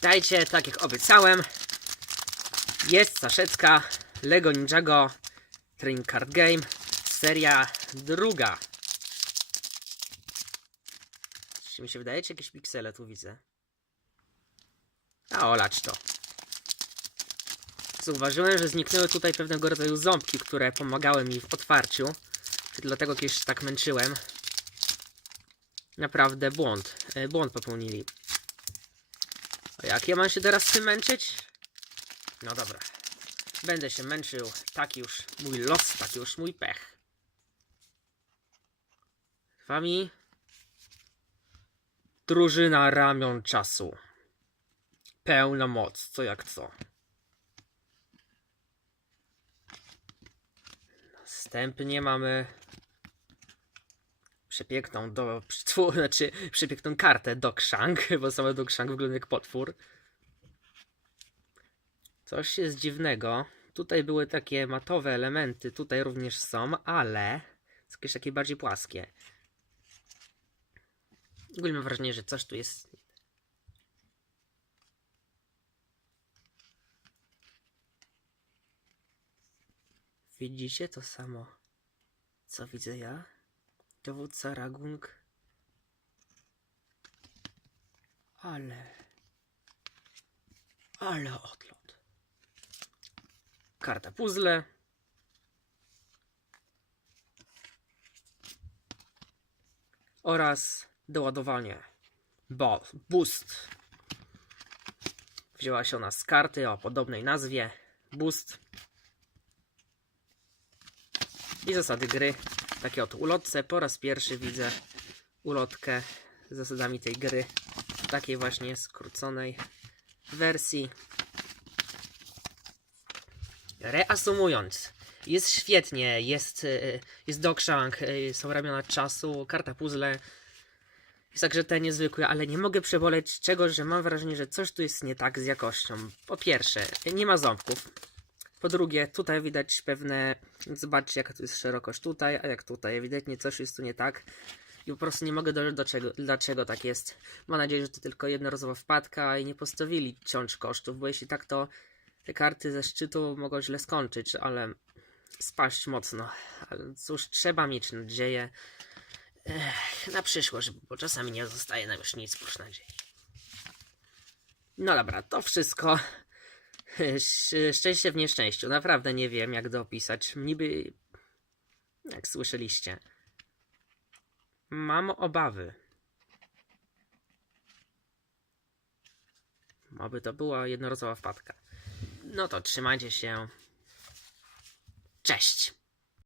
Dajcie, tak jak obiecałem, jest saszecka Lego Ninjago Train Card Game, seria druga. Czy mi się wydaje, czy jakieś piksele tu widzę? A olacz to. Zauważyłem, że zniknęły tutaj pewnego rodzaju ząbki, które pomagały mi w otwarciu. Dlatego kiedyś tak męczyłem. Naprawdę błąd. E, Błąd popełnili. A jak ja mam się teraz z tym męczyć? No dobra. Będę się męczył. Taki już mój los, taki już mój pech. Wami drużyna ramion czasu. Pełna moc, co jak co. Następnie mamy przepiękną do, tfu, znaczy przepiękną kartę Dokshang, bo same Dokshang wygląda jak potwór. Coś jest dziwnego. Tutaj były takie matowe elementy, tutaj również są, ale jakieś takie bardziej płaskie. Ogólnie mam wrażenie, że coś tu jest. Widzicie to samo, co widzę ja? Dowódca Ragung. Ale. Ale odlot. Karta puzzle. Oraz doładowanie. Bo, boost. Wzięła się ona z karty o podobnej nazwie. Boost. I zasady gry. Takie oto ulotce. Po raz pierwszy widzę ulotkę z zasadami tej gry. W takiej właśnie skróconej wersji. Reasumując, jest świetnie, jest, y, jest Dokshang, y, są ramiona czasu, karta puzzle. Jest także te niezwykłe, ale nie mogę przeboleć czegoś, że mam wrażenie, że coś tu jest nie tak z jakością. Po pierwsze, nie ma ząbków. Po drugie, tutaj widać pewne. Zobaczcie, jaka tu jest szerokość tutaj, a jak tutaj. Ewidentnie coś jest tu nie tak. I po prostu nie mogę dojść do czego, dlaczego tak jest. Mam nadzieję, że to tylko jednorazowa wpadka i nie postawili ciąć kosztów, bo jeśli tak, to te karty ze szczytu mogą źle skończyć, ale spaść mocno. Ale cóż, trzeba mieć nadzieję Ech, na przyszłość, bo czasami nie zostaje nam już nic prócz nadziei. No dobra, to wszystko. Sz- Szczęście w nieszczęściu. Naprawdę nie wiem, jak to opisać. Niby, jak słyszeliście, mam obawy. Oby to była jednorazowa wpadka. No to trzymajcie się. Cześć!